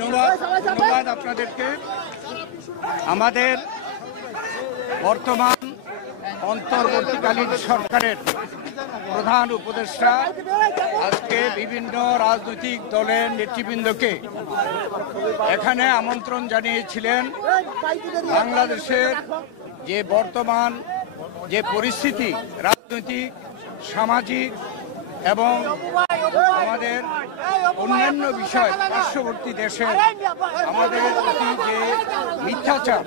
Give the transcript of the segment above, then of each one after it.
ধন্যবাদ আপনাদেরকে। আমাদের বর্তমান অন্তর্বর্তীকালীন সরকারের প্রধান উপদেষ্টা আজকে বিভিন্ন রাজনৈতিক দলের নেতৃবৃন্দকে এখানে আমন্ত্রণ জানিয়েছিলেন বাংলাদেশের যে বর্তমান যে পরিস্থিতি রাজনৈতিক, সামাজিক এবং আমাদের অন্যান্য বিষয় পার্শ্ববর্তী দেশে আমাদের প্রতি যে মিথ্যাচার,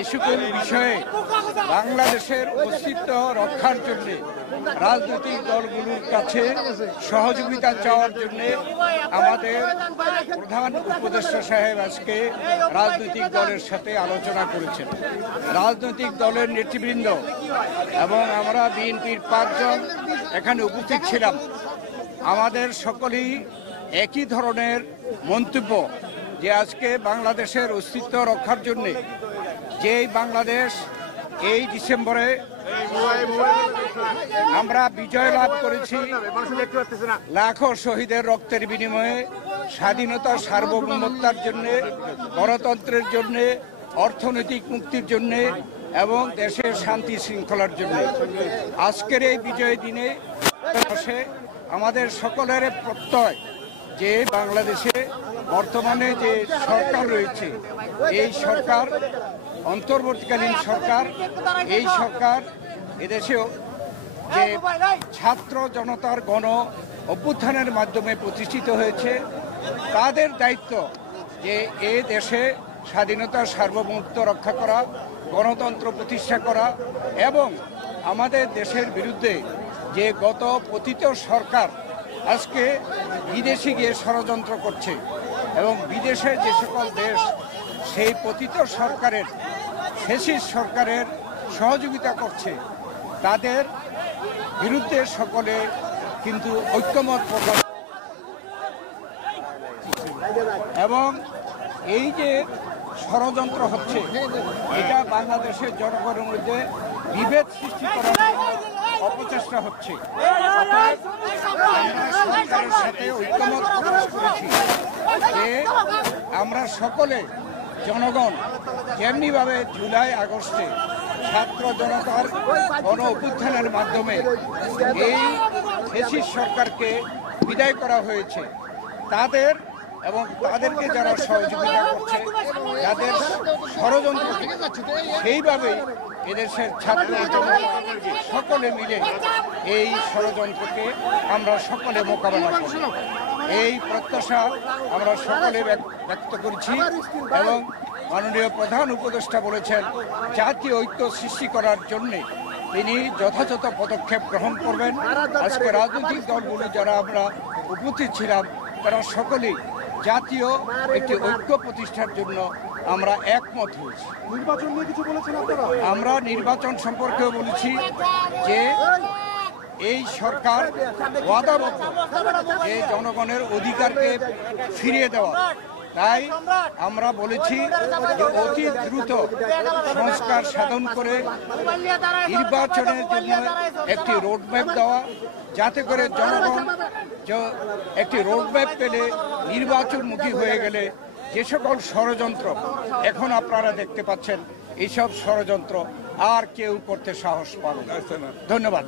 এ সকল বিষয়ে বাংলাদেশের অস্তিত্ব রক্ষার জন্য রাজনৈতিক দলগুলোর কাছে সহযোগিতা চাওয়ার জন্য আমাদের প্রধান উপদেষ্টা সাহেব আজকে রাজনৈতিক দলের সাথে আলোচনা করেছেন। রাজনৈতিক দলের নেতৃবৃন্দ এবং আমরা বিএনপির 5 জন এখানে উপস্থিত ছিলাম। আমাদের সকলেই একই ধরনের মন্তব্য যে আজকে বাংলাদেশের অস্তিত্ব রক্ষার জন্য যেই বাংলাদেশ এই ডিসেম্বরে আমরা বিজয় লাভ করেছি, লাখো শহীদের রক্তের বিনিময়ে স্বাধীনতা সার্বভৌমত্বের জন্য, গণতন্ত্রের জন্য, অর্থনৈতিক মুক্তির জন্য এবং দেশের শান্তি শৃঙ্খলার জন্য আজকের এই বিজয় দিনে আমাদের সকলের প্রত্যয় যে বাংলাদেশে বর্তমানে যে সরকার রয়েছে, এই সরকার অন্তর্বর্তীকালীন সরকার, এই সরকার এদেশেও যে ছাত্র জনতার গণ অভ্যুত্থানের মাধ্যমে প্রতিষ্ঠিত হয়েছে, তাদের দায়িত্ব যে এ দেশে স্বাধীনতা সার্বভৌমত্ব রক্ষা করা, গণতন্ত্র প্রতিষ্ঠা করা এবং আমাদের দেশের বিরুদ্ধে যে গত পতিত সরকার আজকে বিদেশে গিয়ে ষড়যন্ত্র করছে এবং বিদেশের যে সকল দেশ সেই পতিত সরকারের, ফ্যাসিস্ট সরকারের সহযোগিতা করছে, তাদের বিরুদ্ধে সকলে কিন্তু ঐক্যমত প্রকাশ এবং এই যে ষড়যন্ত্র হচ্ছে এটা বাংলাদেশের জনগণের মধ্যে বিভেদ সৃষ্টি করার অপচেষ্টা হচ্ছে। সরকারের সাথে ঐক্যমত প্রকাশ করেছি যে আমরা সকলে জনগণ যেমনিভাবে জুলাই আগস্টে ছাত্র জনতার গণ অভ্যুত্থানের মাধ্যমে এই ফ্যাসিস্ট সরকারকে বিদায় করা হয়েছে, তাদের এবং তাদেরকে যারা সহযোগিতা করছে, যাদের ষড়যন্ত্র, সেইভাবেই এদেশের ছাত্র সকলে মিলে এই ষড়যন্ত্রকে আমরা সকলে মোকাবেলা করব, এই প্রত্যাশা আমরা সকলে ব্যক্ত করছি। এবং মাননীয় প্রধান উপদেষ্টা বলেছেন জাতীয় ঐক্য সৃষ্টি করার জন্যে তিনি যথাযথ পদক্ষেপ গ্রহণ করবেন। আজকে রাজনৈতিক দলগুলো যারা আমরা উপস্থিত ছিলাম তারা সকলেই জাতীয় একটি ঐক্য প্রতিষ্ঠার জন্য আমরা একমত হয়েছি। নির্বাচন নিয়ে কিছু বলেছেন আপনারা? আমরা নির্বাচন সম্পর্কেও বলেছি যে এই সরকার ওয়াদাবদ্ধ যে জনগণের অধিকারকে ফিরিয়ে দেওয়া, তাই আমরা বলেছি যে অতি দ্রুত সংস্কার সাধন করে নির্বাচনের জন্য একটি রোডম্যাপ দেওয়া, যাতে করে জনগণ একটি রোডম্যাপ পেলে নির্বাচনমুখী হয়ে গেলে যে সকল ষড়যন্ত্র এখন আপনারা দেখতে পাচ্ছেন, এইসব ষড়যন্ত্র আর কেউ করতে সাহস পাবে না। ধন্যবাদ।